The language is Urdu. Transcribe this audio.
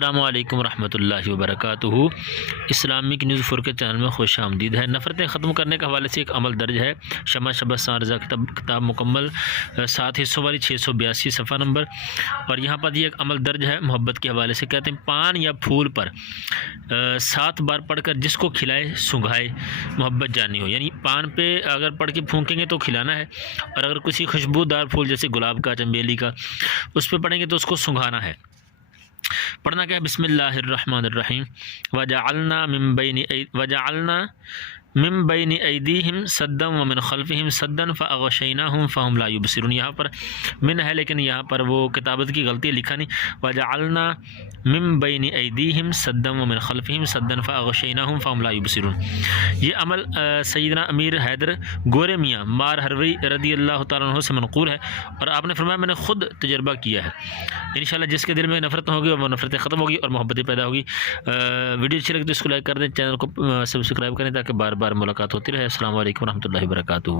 السلام علیکم ورحمۃ اللہ وبرکاتہ۔ اسلامک نیوز 4 کے چینل میں خوش آمدید ہے۔ نفرتیں ختم کرنے کے حوالے سے ایک عمل درج ہے۔ شمع شبت سان رضا کتاب مکمل 7 حصوں والی 682 صفحہ نمبر، اور یہاں پر یہ ایک عمل درج ہے محبت کے حوالے سے۔ کہتے ہیں پان یا پھول پر 7 بار پڑھ کر جس کو کھلائے سنگھائے محبت جانی ہو، یعنی پان پہ اگر پڑھ کے پھونکیں گے تو کھلانا ہے، اور اگر کسی خوشبودار پھول جیسے گلاب کا، چنبیلی کا، اس پہ پڑھیں گے تو اس کو سنگھانا ہے۔ پڑھنا کیا ہے؟ بسم اللہ الرحمن الرحیم۔ وجعلنا من بین ایدیہم سدا ومن خلفہم سدا فاغشیناہم فہم لا یبصرون۔ یہاں پر من ہے لیکن یہاں پر وہ کتابت کی غلطی ہے، لکھا نہیں وجعلنا من بین ایدیہم سدا ومن خلفہم سدا فاغشیناہم فہم لا یبصرون۔ یہ عمل سیدنا امیر حیدر گورے میاں مار ہروی رضی اللہ تعالیٰ عنہ سے منقول ہے، اور آپ نے فرمایا میں نے خود تجربہ کیا ہے۔ انشاءاللہ جس کے دل میں نفرت ہوگی وہ نفرتیں ختم ہوگی اور محبتیں پیدا ہوگی۔ ویڈیو اچھی لگے تو اس کو لائک کر دیں، چینل کو سبسکرائب کریں تاکہ بار بار ملاقات ہوتی رہے۔ السلام علیکم ورحمۃ اللہ وبرکاتہ۔